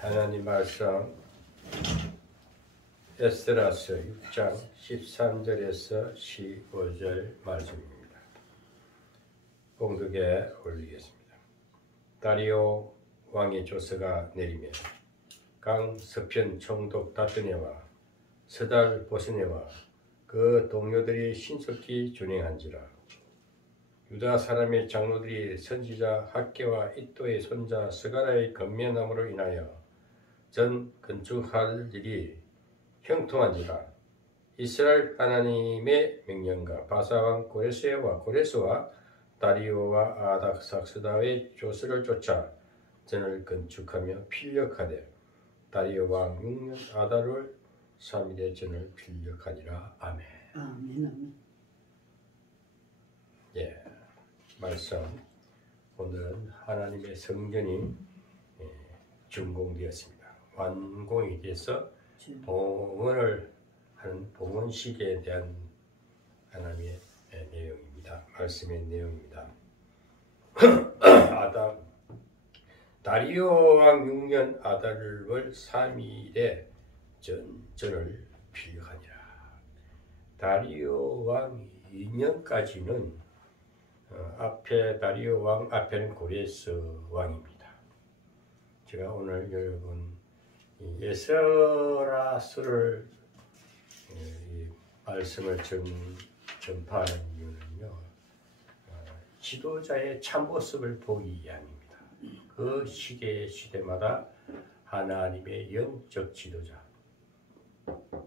하나님 말씀 에스더라서 6장 13절에서 15절 말씀입니다. 공덕에 올리겠습니다. 다리오 왕의 조서가 내리며 강 서편 총독 다뜨네와 서달 보스네와 그 동료들이 신속히 준행한지라. 유다 사람의 장로들이 선지자 학개와 이또의 손자 스가랴의 건면함으로 인하여 전 건축할 일이 형통한지라. 이스라엘 하나님의 명령과 바사왕 고레스와 다리오와 아닥삭스다의 조서를 쫓아 전을 건축하며 필력하되 다리오 왕 6년 아달월 3일에 전을 필력하니라. 아멘. 아멘. 예, 말씀. 오늘은 하나님의 성전이 준공되었습니다. 완공이 돼서 봉헌을 하는 봉헌식에 대한 하나님의 내용입니다. 말씀의 내용입니다. 다리오 왕 6년 아달월 3일에 전을 필력하니라. 다리오 왕 2년까지는 앞에 다리오 왕 앞에는 고레스 왕입니다. 제가 오늘 여러분 에스라서를 말씀을 전파하는 이유는요, 지도자의 참모습을 보기 위함입니다. 그 시대마다 하나님의 영적 지도자,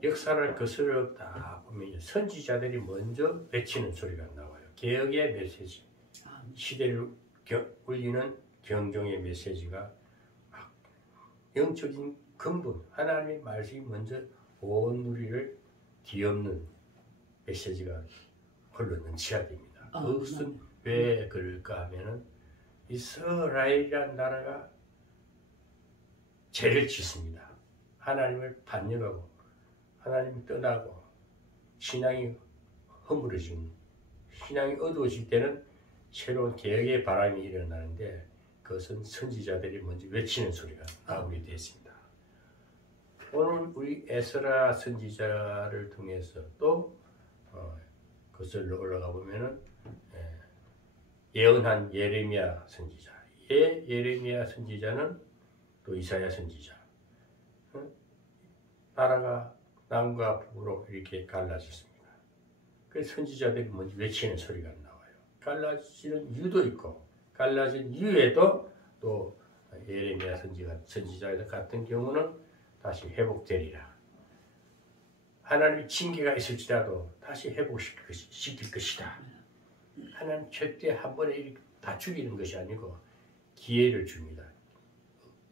역사를 거슬렀다 보면 선지자들이 먼저 외치는 소리가 나와요. 개혁의 메시지, 시대를 울리는 경종의 메시지가 영적인 근본, 하나님의 말씀이 먼저 온 우리를 뒤엎는 메시지가 흘러 넘쳐야 됩니다. 그것은 왜 그럴까 하면은 이스라엘이라는 나라가 죄를 짓습니다. 하나님을 반역하고 하나님을 떠나고 신앙이 허물어지는, 신앙이 어두워질 때는 새로운 개혁의 바람이 일어나는데 그것은 선지자들이 먼저 외치는 소리가 나오게 되었습니다. 오늘 우리 에스라 선지자를 통해서 또 그것을 올라가 보면은 예언한 예레미야 선지자, 예레미야 선지자는 또 이사야 선지자, 나라가 남과 북으로 이렇게 갈라졌습니다. 그 선지자들이 먼저 외치는 소리가 나와요. 갈라지는 이유도 있고 갈라진 이유에도 또 예레미야 선지자 같은 경우는 다시 회복되리라. 하나님의 징계가 있을지라도 다시 회복시킬 것이다. 하나님 절대 한 번에 다 죽이는 것이 아니고 기회를 줍니다.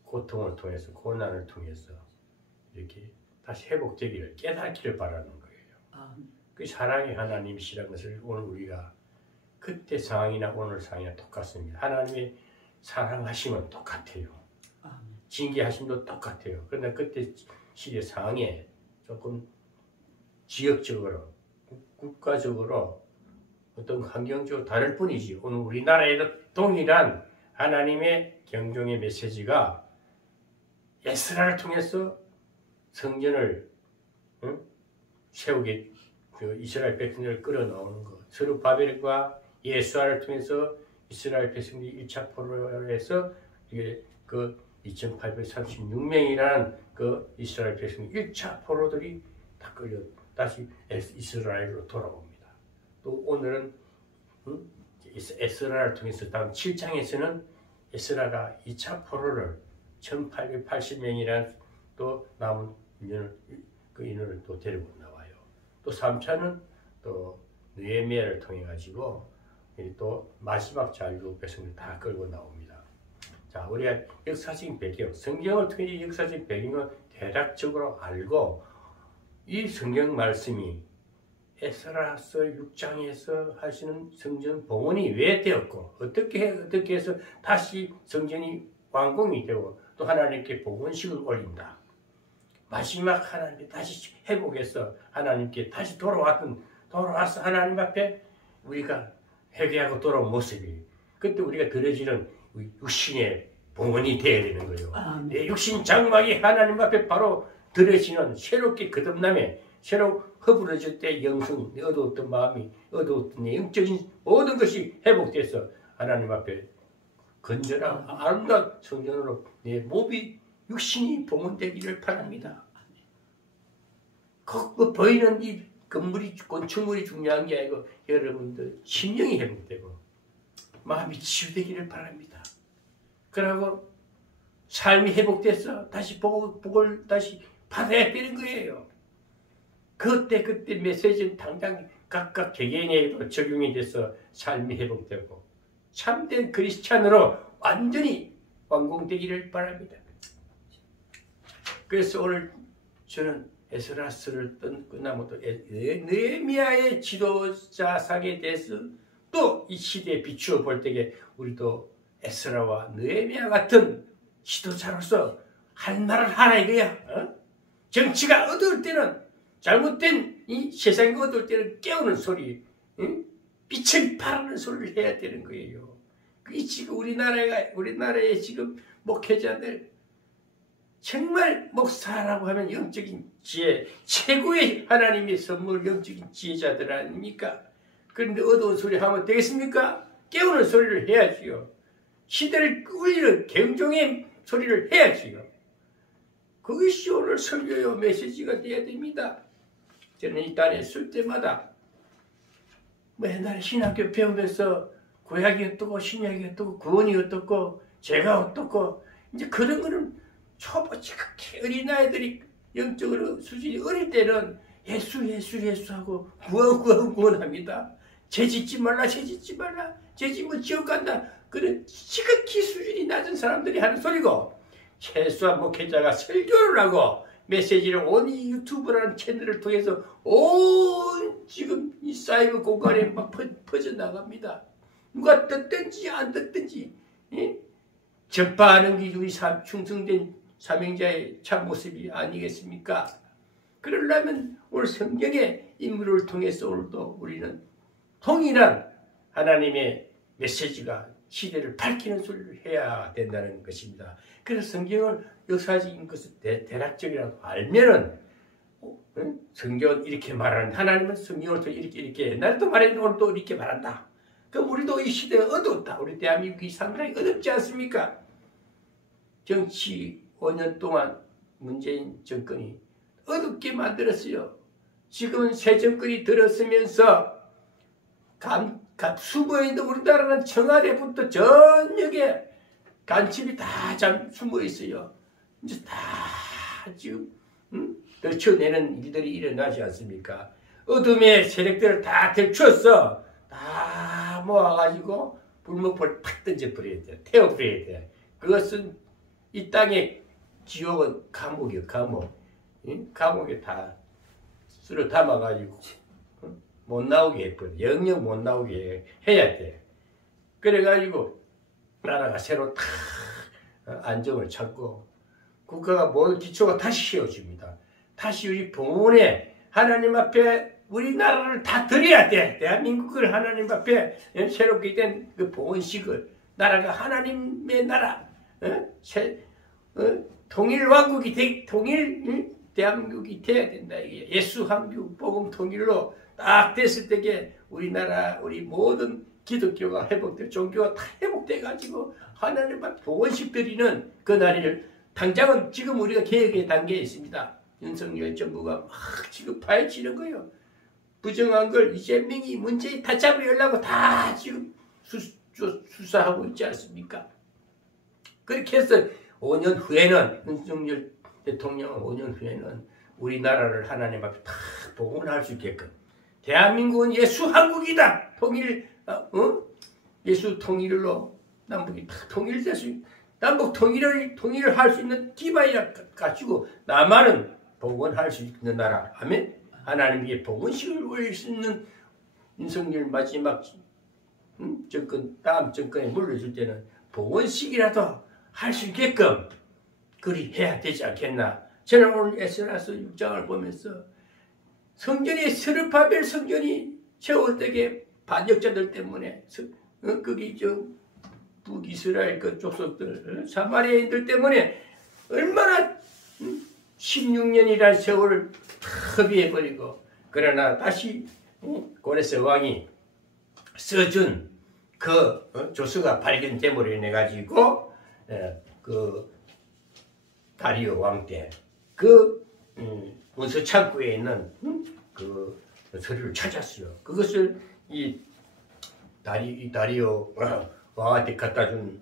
고통을 통해서, 고난을 통해서 이렇게 다시 회복되기를, 깨닫기를 바라는 거예요. 그 사랑의 하나님이시라는 것을 오늘 우리가, 그때 상황이나 오늘 상황이나 똑같습니다. 하나님의 사랑하심은 똑같아요. 징계하심도 똑같아요. 그런데 그때 시대 상황에 조금 지역적으로, 국가적으로 어떤 환경적으로 다를 뿐이지, 오늘 우리나라에도 동일한 하나님의 경종의 메시지가 에스라를 통해서 성전을 세우게, 이스라엘 백성들을 끌어나오는 것, 스룹바벨과 예수아를 통해서 이스라엘 백성들이 1차 포로에서 그 2836명이라는 그 이스라엘 백성 1차 포로들이 다 끌려 다시 이스라엘로 돌아옵니다. 또 오늘은 에스라를 통해서 다음 7장에서는 에스라가 2차 포로를 1880명이라는 또 남은 인원을 또 데리고 나와요. 또 3차는 또 느헤미야를 통해 가지고 또 마지막 잔류 백성을 다 끌고 나옵니다. 자, 우리가 역사적인 배경, 성경을 통해 역사적인 배경을 대략적으로 알고 이 성경 말씀이 에스라서 6장에서 하시는 성전 봉헌이 왜 되었고 어떻게 해서 다시 성전이 왕궁이 되고 또 하나님께 복원식을 올린다. 마지막 하나님께 다시 회복해서 하나님께 다시 돌아와서 하나님 앞에 우리가 회개하고 돌아온 모습이 그때 우리가 드려지는 육신의 봉헌이 되어야 되는 거예요. 내 육신 장막이 하나님 앞에 바로 드려지는 새롭게 거듭남에 새로 허물어질 때 영성, 어두웠던 마음이 어두웠던 영적인 모든 것이 회복돼서 하나님 앞에 건전한 아름다운 성전으로 내 몸이 육신이 봉헌되기를 바랍니다. 그 보이는 이 건물이 건축물이 중요한 게 아니고 여러분들 심령이 회복되고 마음이 치유되기를 바랍니다. 그러고 삶이 회복돼서 다시 복을 다시 받아야 되는 거예요. 그때 메시지는 당장 각각 개개인에게도 적용이 돼서 삶이 회복되고 참된 크리스찬으로 완전히 완공되기를 바랍니다. 그래서 오늘 저는 에스라스를 끝나고 또 느헤미야의 지도자상에 대해서 또 이 시대에 비추어 볼 때에 우리도 에스라와 느헤미야 같은 지도자로서 할 말을 하라 이거야. 정치가 어두울 때는 잘못된 이 세상이 어두울 때는 깨우는 소리, 빛을 발하는 소리를 해야 되는 거예요. 그게 지금 우리나라의 지금 목회자들 정말 목사라고 하면 영적인 지혜, 최고의 하나님의 선물 영적인 지혜자들 아닙니까? 그런데 어두운 소리 하면 되겠습니까? 깨우는 소리를 해야지요. 시대를 울리는 경종의 소리를 해야지요. 그것이 오늘 설교요 메시지가 되어야 됩니다. 저는 이 땅에 쓸 때마다 옛날에 신학교 배우면서 구약이 어떻고 신약이 어떻고 구원이 어떻고 죄가 어떻고 이제 그런 거는 초보 지극히 어린아이들이 영적으로 수준이 어릴 때는 예수 하고 구원합니다. 죄 짓지 말라 죄 짓면 지옥 간다. 그런 지극히 수준이 낮은 사람들이 하는 소리고 최소한 목회자가 설교를 하고 메시지를 온 이 유튜브라는 채널을 통해서 온 지금 이 사이버 공간에 막 퍼져나갑니다. 누가 듣든지 안 듣든지 전파하는 게 우리 충성된 사명자의 참모습이 아니겠습니까? 그러려면 오늘 성경의 인물을 통해서 오늘도 우리는 통일한 하나님의 메시지가 시대를 밝히는 소리를 해야 된다는 것입니다. 그래서 성경을 역사적인 것을 대략적이라도 알면은 성경은 이렇게 말하는데 하나님은 성경을 또 이렇게 옛날에도 말했는데 오늘 또 이렇게 말한다. 그럼 우리도 이 시대가 어두웠다. 우리 대한민국이 상당히 어둡지 않습니까? 정치 5년 동안 문재인 정권이 어둡게 만들었어요. 지금은 새 정권이 들었으면서 숨어있는 우리나라는 청와대부터 전역에 간첩이 다 숨어 있어요. 이제 다 지금 들춰내는 일들이 일어나지 않습니까? 어둠의 세력들을 다 들춰서 다 모아가지고 불목불 탁 던져버려야 돼. 태워버려야 돼. 그것은 이 땅의 지옥은 감옥이요. 감옥에 다 쓸어 담아가지고 못 나오게 해버려. 영영 못 나오게 해야 돼. 그래가지고 나라가 새로 탁 안정을 찾고 국가가 모든 기초가 다시 세워집니다. 다시 우리 봉헌에 하나님 앞에 우리나라를 다 드려야 돼. 대한민국을 하나님 앞에 새롭게 된 그 봉헌식을 나라가 하나님의 나라 통일 왕국이 통일 대한민국이 돼야 된다. 이게 예수 한국 복음 통일로 딱 됐을 때에 우리나라 우리 모든 기독교가 회복돼 종교가 다 회복돼 가지고 하나님 앞에 봉헌식 드리는 그 날을 당장은 지금 우리가 계획의 단계에 있습니다. 윤석열 정부가 막 지금 파헤치는 거예요. 부정한 걸 이재명이 문재인 다 잡으려고 다 지금 수사하고 있지 않습니까? 그렇게 해서 5년 후에는 윤석열 대통령은 5년 후에는 우리나라를 하나님 앞에 다 복원할 수 있게끔 대한민국은 예수 한국이다. 예수 통일로 남북이 다 통일될 수 남북 통일을 할 수 있는 기반이라 가지고 남한은 복원할 수 있는 나라. 아멘. 하나님께 복원식을 올릴 수 있는 윤석열 마지막 정권 다음 정권에 물려줄 때는 복원식이라도 할 수 있게끔 그리 해야 되지 않겠나. 저는 오늘 에스라서 6장을 보면서 성전이 스르바벨 성전이 세월되게 반역자들 때문에 거기 저 북이스라엘 그 족속들 사마리아인들 때문에 얼마나 16년이라는 세월을 허비해버리고 그러나 다시 고레스 왕이 써준 그 조서가 발견됨으로 인해 가지고 그 다리오 왕 때 그 문서 창고에 있는 그 서류를 찾았어요. 그것을 이 다리오 왕한테 갖다 준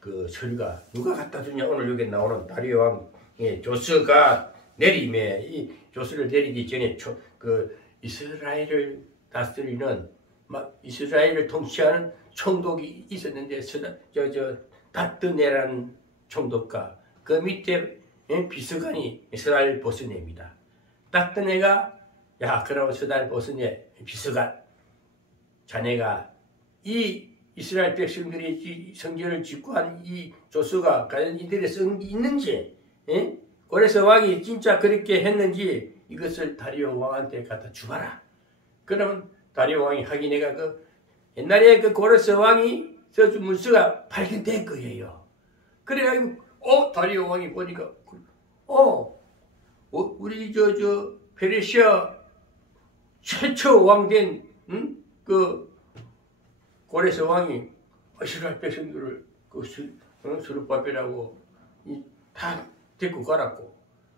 그 서류가 누가 갖다 주냐? 오늘 여기 나오는 다리오 왕의 조서가 내림에 이 조서를 내리기 전에 그 이스라엘을 다스리는 막 이스라엘을 통치하는 총독이 있었는데 다뜨네라는 총독과 그 밑에 비서관이 이스라엘 보스네입니다. 다뜨네가 야 그럼 이스라엘 보스네 비서관 자네가 이 이스라엘 백성들이 성전을 짓고 한 이 조서가 과연 이들의 성이 있는지 고레스 왕이 진짜 그렇게 했는지 이것을 다리오 왕한테 갖다 주봐라. 그러면 다리오 왕이 확인해가 그 옛날에 그 고레스 왕이 써준 문서가 발견된 거예요. 그래가지고 다리오 왕이 보니까 우리 저 페르시아 최초 왕된 그 고레스 왕이 이스라엘 백성들을 그 스룹바벨하고 다 데리고 가라고.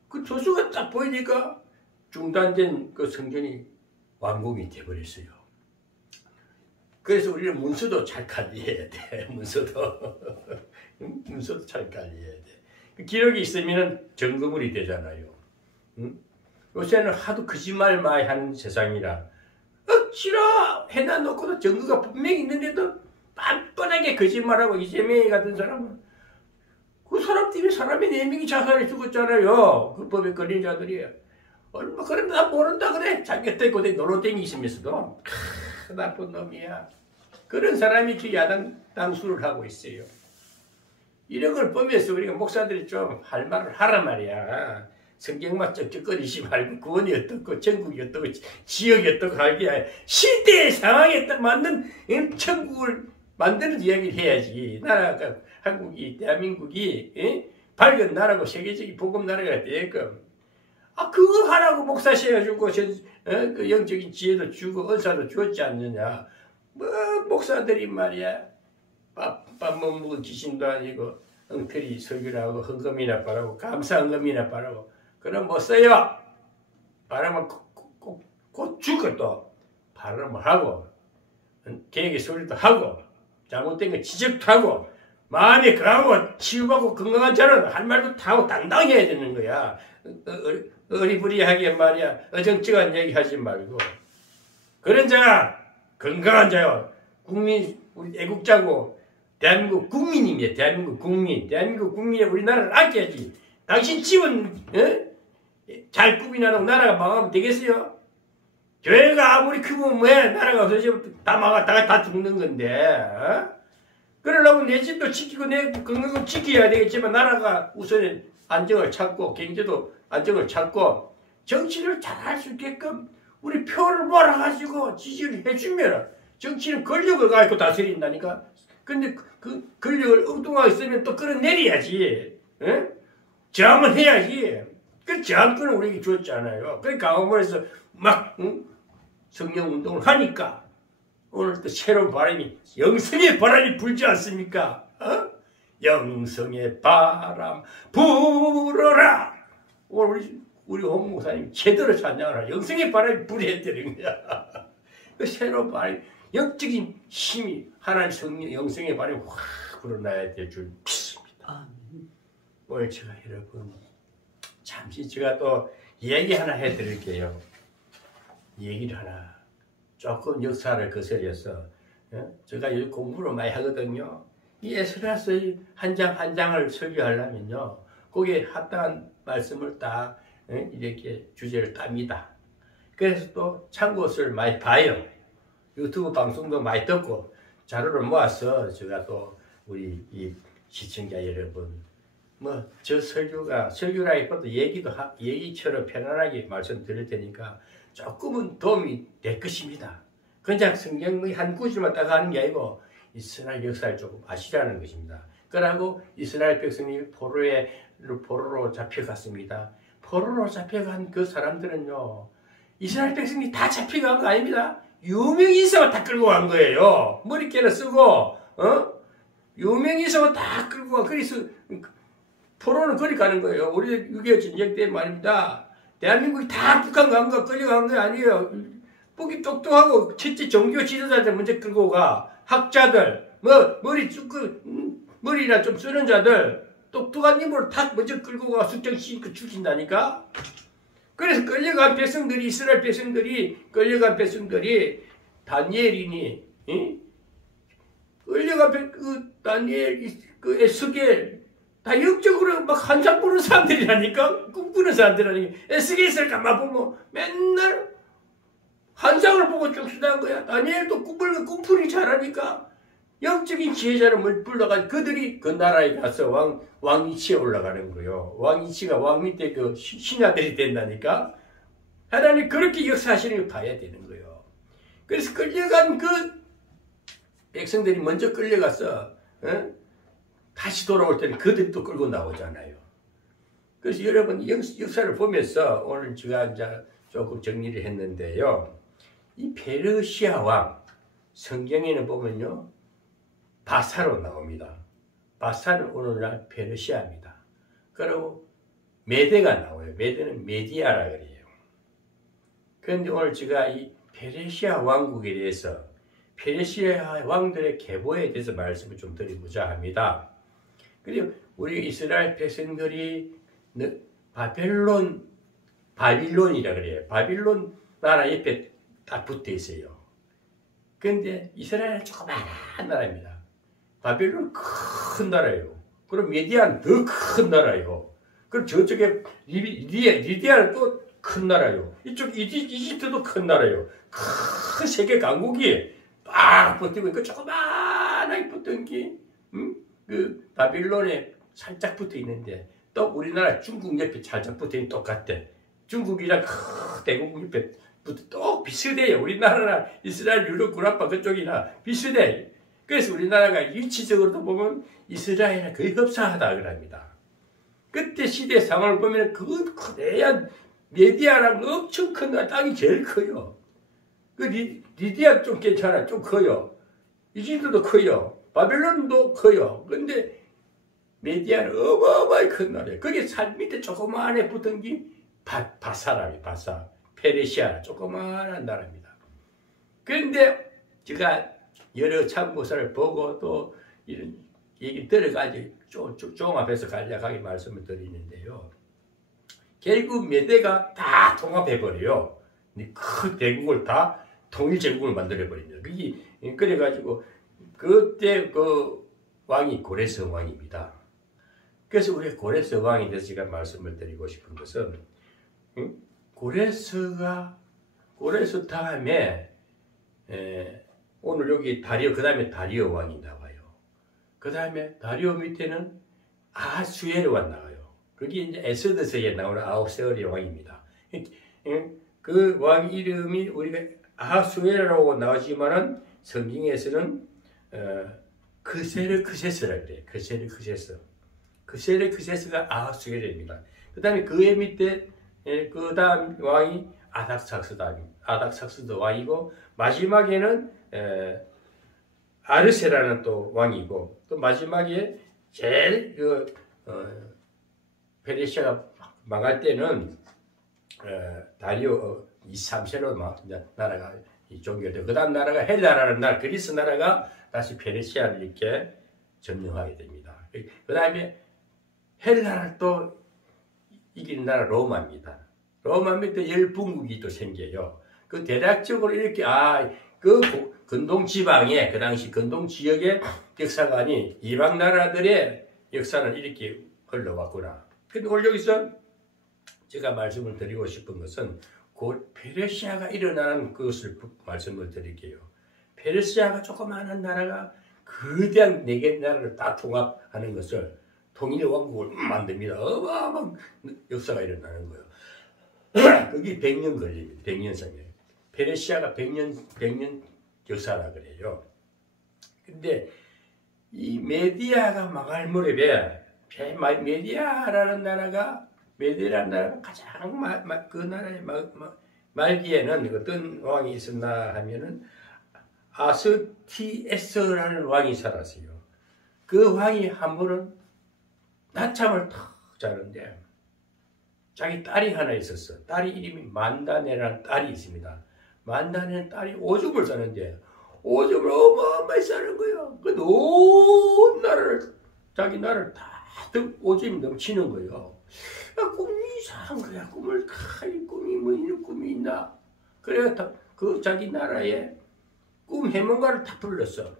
그 조서가 딱 보이니까 중단된 그 성전이 완공이 돼버렸어요. 그래서 우리는 문서도 잘 관리해야 돼. 문서도 잘 관리해야 돼. 그 기록이 있으면 점거물이 되잖아요. 요새는 하도 거짓말 많이 하는 세상이라 억지로 해놔놓고도 증거가 분명히 있는데도 뻔뻔하게 거짓말하고 이재명이 같은 사람은 그 사람 때문에 사람이 4명이 자살해 죽었잖아요. 그 법에 걸린 자들이. 얼마 그럼 나 모른다 그래. 자기가 떼고 노로댕이 있으면서도 나쁜 놈이야. 그런 사람이 그 야당 당수를 하고 있어요. 이런 걸 보면서 우리가 목사들이 좀 할 말을 하란 말이야. 성경만 쩍쩍거리지 말고 구원이 어떻고 천국이 어떻고 지역이 어떻고 하기야 시대의 상황에 딱 맞는 천국을 만드는 이야기를 해야지. 나라가 한국이 대한민국이 밝은 나라고 세계적인 복음 나라가 되게끔 그거 하라고 목사 세워주고 그 영적인 지혜도 주고 은사도 주었지 않느냐. 뭐 목사들이 말이야 밥 못 먹은 귀신도 아니고 엉터리 설교를 하고 헌금이나 바라고 감사 헌금이나 바라고 그럼 뭐 써요? 바라면 곧 죽어 또 바람을 하고 개에게 소리도 하고 잘못된 거 지적도 하고 마음이 강하고 치유받고 건강한 자는 할 말도 다 하고 당당해야 되는 거야. 어리부리하게 말이야 어정쩡한 얘기 하지 말고 그런 자가 건강한 자요. 국민 우리 애국자고 대한민국 국민입니다. 대한민국 국민의 우리나라를 아껴야지. 당신 집은 잘 꾸미나놓고 나라가 망하면 되겠어요? 교회가 아무리 크면 뭐해 나라가 없어지면 다 망하다가 다 죽는 건데 그러려면 내 집도 지키고 내 건강도 지켜야 되겠지만 나라가 우선 안정을 찾고 경제도 안정을 찾고 정치를 잘할 수 있게끔 우리 표를 몰아가지고 지지를 해주면 정치는 권력을 가지고 다스린다니까. 근데 그 권력을 엉뚱하게 쓰면 또 끌어내려야지. 저항을 해야지. 그 저항권을 우리에게 줬잖아요. 그러니까 강화문에서 막 성령 운동을 하니까 오늘 또 새로운 바람이 영성의 바람이 불지 않습니까? 영성의 바람 불어라. 오늘 우리 홍 목사님 제대로 찬양하라. 영성의 바람이 불어야 되는 거야. 그 새로운 바람이 영적인 힘이 하나님 성령 영성의 바람이 확 불어나야 될 줄 믿습니다. 오늘 제가 여러분 잠시 제가 또 얘기 하나 해드릴게요. 얘기를 하나 조금 역사를 거슬려서 제가 요즘 공부를 많이 하거든요. 이 에스라서 한 장 한 장을 설교하려면요 거기에 합당한 말씀을 딱 이렇게 주제를 땁니다. 그래서 또 참고서를 많이 봐요. 유튜브 방송도 많이 듣고 자료를 모아서 제가 또 우리 이 시청자 여러분, 뭐 저 설교라기보다 얘기처럼 편안하게 말씀드릴 테니까 조금은 도움이 될 것입니다. 그냥 성경의 한 구절만 딱 하는 게 아니고 이스라엘 역사를 조금 아시라는 것입니다. 그러고 이스라엘 백성이 포로로 잡혀갔습니다. 포로로 잡혀간 그 사람들은요, 이스라엘 백성이 다 잡혀간 거 아닙니다. 유명인사만 다 끌고 간 거예요. 머리깨를 쓰고, 유명인사만 다 끌고 가. 그래서 포로는 거리 가는 거예요. 우리 6.25 전쟁 때 말입니다. 대한민국이 다 북한 간 거 끌려간 거 아니에요. 보기 똑똑하고 첫째 종교 지도자들 먼저 끌고 가. 학자들, 머리나 좀 쓰는 자들, 똑똑한 인물을 다 먼저 끌고 가 숙정시키고 죽인다니까. 그래서 이스라엘 백성들이 끌려간 백성들이 다니엘이니, 끌려간 다니엘, 에스겔, 다 영적으로 막 환상 보는 사람들이라니까, 꿈꾸는 사람들이라니까. 에스겔을 가만 보면 맨날 환상을 보고 쭉 수다한 거야. 다니엘도 꿈풀이 잘하니까 영적인 지혜자를 불러가지고 그들이 그 나라에 가서 왕위치에 올라가는 거예요. 왕위치가 왕 밑에 그 신하들이 된다니까. 하나님 그렇게 역사하시는 걸 봐야 되는 거예요. 그래서 끌려간 그 백성들이 먼저 끌려가서 다시 돌아올 때는 그들이 또 끌고 나오잖아요. 그래서 여러분 역사를 보면서 오늘 제가 이제 조금 정리를 했는데요. 이 페르시아 왕 성경에는 보면요. 바사로 나옵니다. 바사는 오늘날 페르시아입니다. 그리고 메대가 나와요. 메대는 메디아라 그래요. 그런데 오늘 제가 이 페르시아 왕국에 대해서 페르시아 왕들의 계보에 대해서 말씀을 좀 드리고자 합니다. 그리고 우리 이스라엘 백성들이 바빌론이라 그래요. 바빌론 나라 옆에 딱 붙어 있어요. 그런데 이스라엘은 조그마한 나라입니다. 바빌론 큰 나라예요. 그럼 메디아는 더 큰 나라예요. 그럼 저쪽에 리디아는 또 큰 나라예요. 이쪽 이집트도 큰 나라예요. 큰 세계 강국이 딱 붙이고 그 조그마하게 붙은 게 그 바빌론에 살짝 붙어 있는데 또 우리나라 중국 옆에 살짝 붙어 있는 똑같아. 중국이랑 큰 대국 옆에 또 비슷해요. 우리나라나 이스라엘 유럽 구라파 그쪽이나 비슷해. 그래서 우리나라가 위치적으로도 보면 이스라엘이랑 거의 흡사하다 그럽니다. 그때 시대 상황을 보면 그 거대한 메디아랑 엄청 큰 땅이 제일 커요. 그 리디아 좀 괜찮아. 좀 커요. 이집트도 커요. 바벨론도 커요. 근데 메디아는 어마어마하게 큰 나라예요. 거기 산 밑에 조그마한 붙은 게 바사라요. 바사. 페르시아. 조그마한 나라입니다. 그런데 제가 여러 참고서를 보고 또 이런 얘기 들어가지고 종합해서 간략하게 말씀을 드리는데요. 결국 메대가 다 통합해버려요. 큰 대국을 다 통일제국을 만들어버립니다. 그래가지고 그때 그 왕이 고레스 왕입니다. 그래서 우리 고레스 왕에 대해서 제가 말씀을 드리고 싶은 것은 고레스 다음에 오늘 여기 그 다음에 다리오 왕이 나와요. 그 다음에 다리오 밑에는 아하수에르 왕 나와요. 그게 이제 에스더서에 나오는 아하수에르 왕입니다. 그 왕 이름이 우리가 아하수에르라고 나오지만은 성경에서는 크세르크세스라 그래요. 크세르크세스가 아하수에르입니다. 그 다음에 그의 밑에 그 다음 왕이 아닥삭스도 왕이고 마지막에는 아르세라는 또 왕이고 또 마지막에 제일 페르시아가 망할 때는 다리오 3세로 나라가 종결되고 그 다음 나라가 헬라라는 나라 그리스 나라가 다시 페르시아를 이렇게 점령하게 됩니다. 그 다음에 헬라를 또 이기는 나라 로마입니다. 로마 밑에 열분국이 또 생겨요. 그 대략적으로 이렇게 그 근동 지방에 그 당시 근동 지역의 역사관이 이방 나라들의 역사는 이렇게 흘러왔구나. 근데 오늘 여기서 제가 말씀을 드리고 싶은 것은 페르시아가 일어나는 것을 말씀을 드릴게요. 페르시아가 조그마한 나라가 거대한 4개 나라를 다 통합하는 것을 통일의 왕국을 만듭니다. 어마어마한 역사가 일어나는 거예요. 그게 100년 걸립니다. 100년상에. 페르시아가 100년 역사라 그래요. 근데 이 메디아가 망할 무렵에 메디아라는 나라가 가장 그 나라의 말기에는 어떤 왕이 있었나 하면은 아스티에스라는 왕이 살았어요. 그 왕이 한 번은 낮잠을 탁 자는데 자기 딸이 하나 있었어. 딸이 이름이 만다네라는 딸이 있습니다. 만다네는 딸이 오줌을 싸는데 오줌을 어마어마히 싸는 거예요. 그 온 나라를 자기 나라를 다 오줌이 넘치는 거예요. 꿈이 이상한 거야. 꿈이 뭐 이런 꿈이 있나? 그래 그 자기 나라에 꿈 해몽가를 다 불렀어.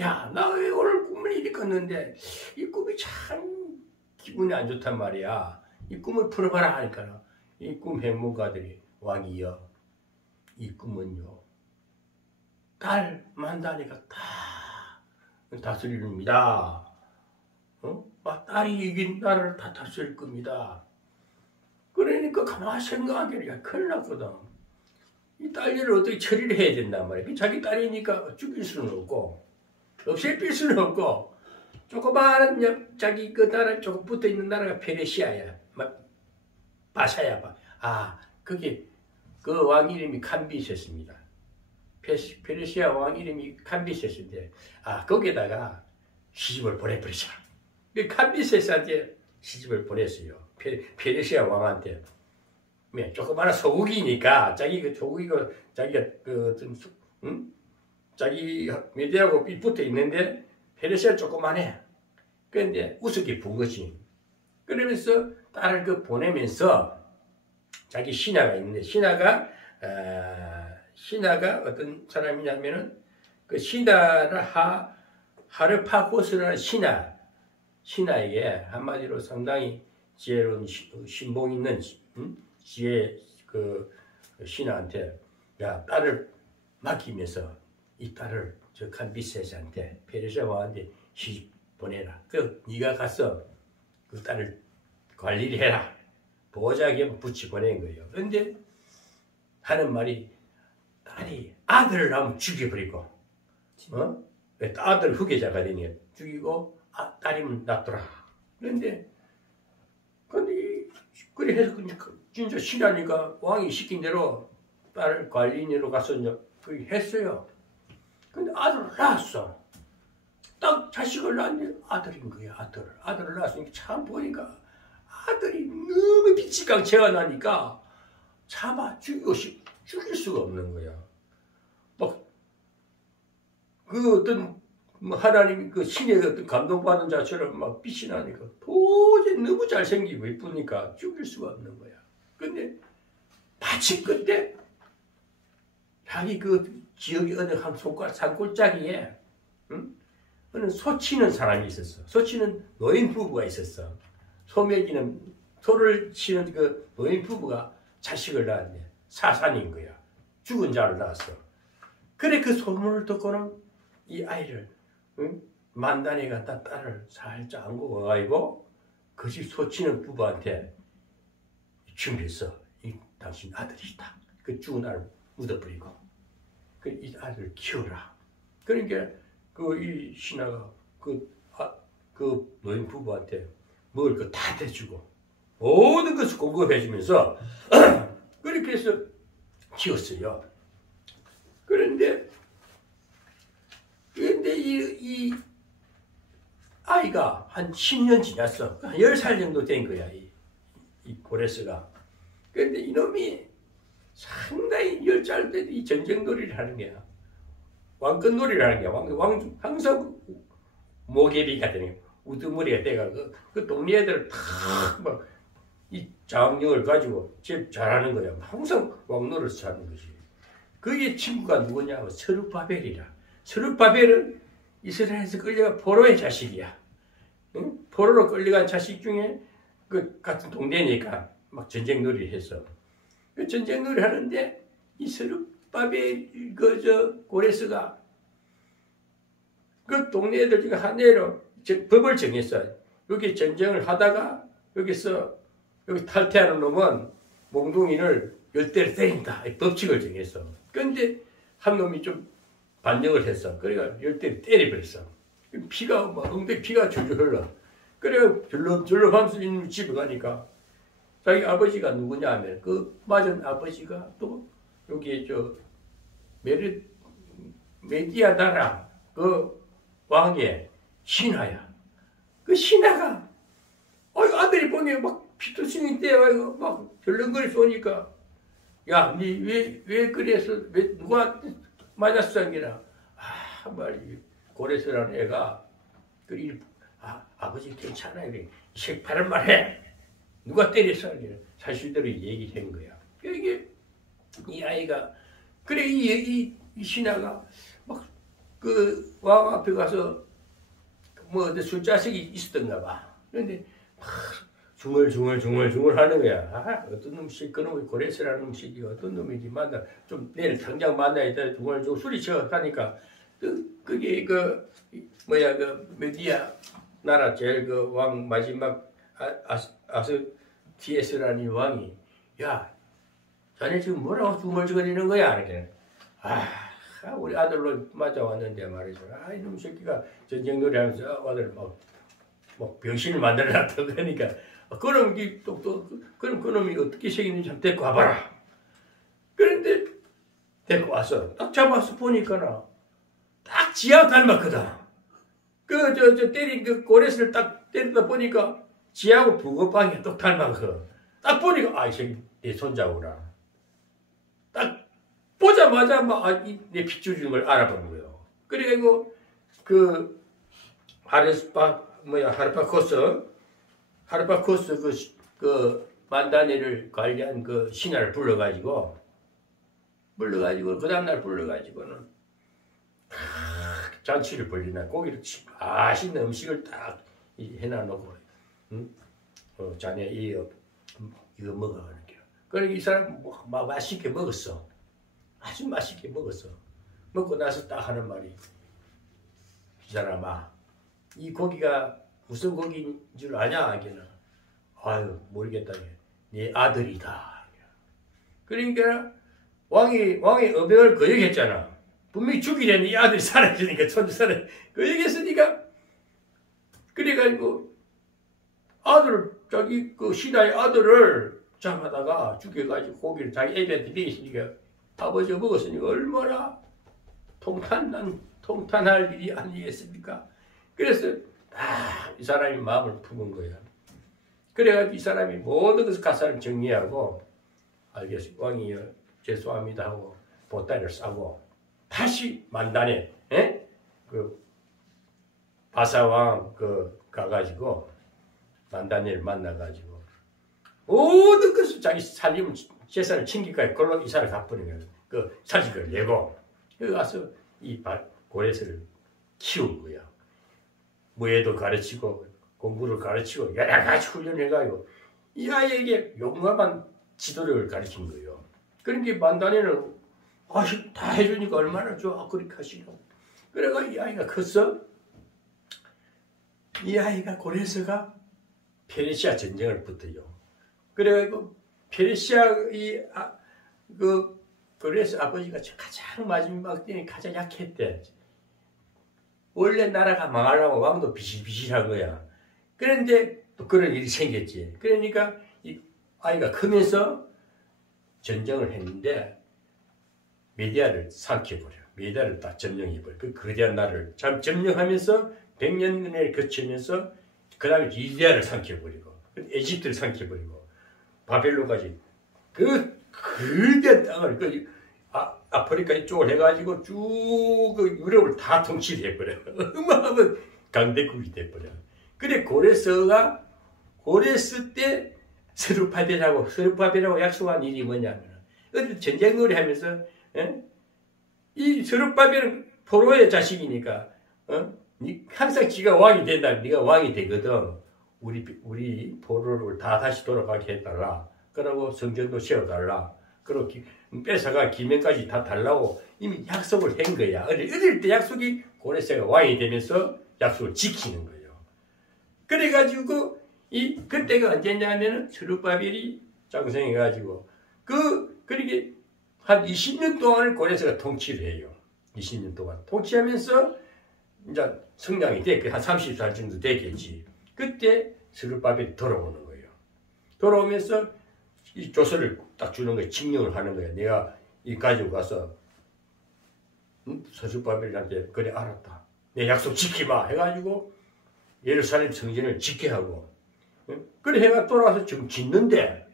야, 나 왜 오늘 꿈을 이리 꿨는데 이 꿈이 참 기분이 안 좋단 말이야. 이 꿈을 풀어봐라 하니까 이 꿈 해몽가들이 왕이여 이 꿈은요 딸 만다니가 다 다스립니다. 딸이 이긴 나라를 다 다스릴 겁니다. 그러니까 가만히 생각하니까 큰일 났거든. 이 딸들을 어떻게 처리를 해야 된단 말이야. 자기 딸이니까 죽일 수는 없고 없앨 수는 없고 조그마한 자기 그 나라 조금 붙어 있는 나라가 페르시아야. 바사야. 거기 그 왕 이름이 캄비세스입니다. 페르시아 왕 이름이 캄비세스인데 거기에다가 시집을 보내버리자. 캄비세스한테 시집을 보냈어요. 페르시아 왕한테. 조그마한 소국이니까 자기 그 소국이가 자기가 자기 메디하고 붙어 있는데 페르시아 조그만해. 그런데 우습게 본 거지. 그러면서 딸을 보내면서 자기 신하가 있는데 신하가 어떤 사람이냐면은 그 신하라 하르파고스라는 신하에게 한마디로 상당히 지혜로운 신봉 있는 지혜 그 신하한테 야 딸을 맡기면서 이 딸을 저 캄비세스한테 페르시아 왕한테 시집 보내라. 그 네가 가서 그 딸을 관리를 해라. 보호자에게 붙이 보낸 거예요. 그런데 하는 말이 딸이 아들을 낳으면 죽여버리고 아들 후계자가 되니 죽이고 딸이면 놔둬라. 그런데 그래 해서 진짜 신하니까 왕이 시킨 대로 딸을 관리인으로 가서 했어요. 근데 아들을 낳았어. 딱 자식을 낳았는데 아들인 거야. 아들을 낳았으니까 참 보니까 아들이 너무 빛이 강체가 나니까 차마 죽일 수가 없는 거야. 그 어떤 하나님 그 신의 어떤 감동받는 자처럼 막 빛이 나니까 도저히 너무 잘생기고 예쁘니까 죽일 수가 없는 거야. 근데 마침 그때 자기 그 지역의 어느 한 산골짜기에 어느 소치는 사람이 있었어. 소치는 노인 부부가 있었어. 소매기는 소를 치는 그 노인 부부가 자식을 낳았네. 사산인 거야. 죽은 자를 낳았어. 그래 그 소문을 듣고는 이 아이를 만단에 갖다 딸을 살짝 안고 와가지고 그 집 소치는 부부한테 준비했어. 이 당신 아들이다. 그 죽은 아들 묻어버리고 이 아들을 키워라. 그러니까 이 신하가 그 노인 부부한테 먹을 거 다 대주고 모든 것을 공급해주면서 그렇게 해서 키웠어요. 그런데 이 아이가 한 10년 지났어. 한 10살 정도 된 거야. 이 고레스가. 그런데 이놈이 상당히 10살 때 이 전쟁놀이를 하는 거야. 왕권놀이를 하는 거야. 항상 모개비가 되는 거야. 우두머리가 돼가 그 동네 애들 이 장력을 가지고 제일 잘하는 거야. 항상 왕노릇을 하는 것이. 그의 친구가 누구냐면 스룹바벨이라. 스룹바벨은 이스라엘에서 끌려간 포로의 자식이야. 응? 포로로 끌려간 자식 중에 그 같은 동네니까 막 전쟁놀이를 했어. 그 전쟁놀이 하는데 이 스룹바벨 고레스가 그 동네 애들 중에 한 애로 법을 정했어. 여기 전쟁을 하다가 여기서 여기 탈퇴하는 놈은 몽둥이를 10대를 때린다. 법칙을 정했어. 그런데 한 놈이 좀 반역을 했어. 그러니까 10대를 때려버렸어. 피가 막 엉덩이 피가 줄줄 흘러. 그래가 줄럽줄럽 하면서 이놈 집에 가니까 자기 아버지가 누구냐 하면 그 맞은 아버지가 또 여기 저 메디아다라 그 왕의 신하야. 그 신하가 아들이 보니 막 피투성이 떼어 막 별렁거리 쏘니까 야, 니 왜 그래서 왜 누가 맞았어? 하기나 말이 고래서라는 애가 그 아버지 괜찮아 이래 색파란 말해 누가 때렸어? 하기나 사실대로 얘기한 거야. 이게 이 아이가 그래 이 신하가 막 그 왕 앞에 가서 뭐 술자석이 있었던가 봐. 그런데 막 중얼중얼 하는 거야. 어떤 놈이 그놈이 고래서라는 놈이 어떤 놈이지 만나 좀 내일 당장 만나야 돼. 중얼중얼 술이 쳐가니까 그게 그 뭐야 그 메디아 나라 제일 그 왕 마지막 아스티에스라는 왕이 야 자네 지금 뭐라고 중얼중얼이는 거야? 이렇게 우리 아들로 맞아왔는데 말이죠. 이놈 새끼가 전쟁놀이 하면서 아들 막 병신을 만들어놨다. 그러니까 그럼 그럼 그놈이 어떻게 생겼는지 한번 데리고 와봐라. 그런데 데리고 와서 딱 잡아서 보니까나 딱 지하고 닮았거든. 저 때린 그 고래스를 딱 때리다 보니까 지하고 붕어빵이 똑 닮았거든. 딱 보니까 이 새끼 내 손자구나. 딱 보자마자 내 핏줄인 걸 알아본 거예요. 그래가지고 그 하르파코스 그 만다네를 관리한 그 신하를 불러가지고 그 다음날 불러가지고는 잔치를 벌리나 고기를 맛있는 음식을 딱 해놔놓고 자네 이거 먹어 하는 게. 그러니까 이 사람 막 맛있게 먹었어. 아주 맛있게 먹었어. 먹고 나서 딱 하는 말이 이 사람아 이 고기가 무슨 고기인 줄 아냐? 하기는 아유 모르겠다. 네 아들이다. 그러니까 왕이 어명을 거역했잖아. 분명히 죽이려는 이 아들이 살아있으니까 천주살에 거역했으니까 그래가지고 자기 그 신하의 아들을 잡아다가 죽여가지고 고기를 자기 애비한테 먹였으니까 아버지가 먹었으니까 얼마나 통탄할 일이 아니겠습니까? 그래서 이 사람이 마음을 품은 거야. 그래가지고 이 사람이 모든 것을 가사를 정리하고 알겠습니다. 왕이여 죄송합니다 하고 보따리를 싸고 다시 만단에 그 바사왕 가가지고 만단에를 만나가지고 모든 것을 자기 살림 재산을 챙기까지 그걸로 이 사람을 갚는 거야. 그 사직을 내고 여기 가서 이 고래서를 키운 거야. 무예도 가르치고 공부를 가르치고 여러 가지 훈련해가지고 이 아이에게 용감한 지도력을 가르친 거예요. 그러니까 만단에는 다 해주니까 얼마나 좋아 그렇게 하시노. 그래가 이 아이가 컸어. 이 아이가 고래서가 페르시아 전쟁을 붙어요. 그래가지고 페르시아 그래서 아버지가 가장 마지막 때는 가장 약했대. 원래 나라가 망하려고 왕도 비실비실한 거야. 그런데 또 그런 일이 생겼지. 그러니까 이 아이가 크면서 전쟁을 했는데 메디아를 삼켜버려. 메디아를 다 점령해버려. 그 거대한 나라를 점령하면서 100년을 거치면서 그 다음에 리디아를 삼켜버리고 에집트를 삼켜버리고 바벨론까지 그 거대한 땅을 아프리카 이쪽을 해가지고 쭉 그 유럽을 다 통치해버려. 어마어마한 강대국이 돼버려. 그래 고레스 때 스룹바벨하고 약속한 일이 뭐냐면 어디 전쟁놀이 하면서 이 스룹바벨은 포로의 자식이니까 항상 지가 왕이 된다. 네가 왕이 되거든. 우리 포로를 다 다시 돌아가게 해달라. 그러고 성전도 세워달라. 그리고 뺏어가 기면까지 다 달라고 이미 약속을 한 거야. 어릴 때 약속이 고레스가 왕이 되면서 약속을 지키는 거예요. 그래가지고 그때가 언제냐면은 스룹바벨이 장성해가지고 그렇게 한 20년 동안을 고레스가 통치를 해요. 20년 동안 통치하면서 이제 성장이 됐고 한 30살 정도 됐겠지. 그때 스룹바벨이 돌아오는 거예요. 돌아오면서 이 조서를 딱 주는 거예요. 칙령을 하는 거예요. 내가 이 가지고 가서 스룹바벨한테 그래 알았다. 내 약속 지키마 해가지고 예루살렘 성전을 짓게 하고 그래 해가 돌아와서 지금 짓는데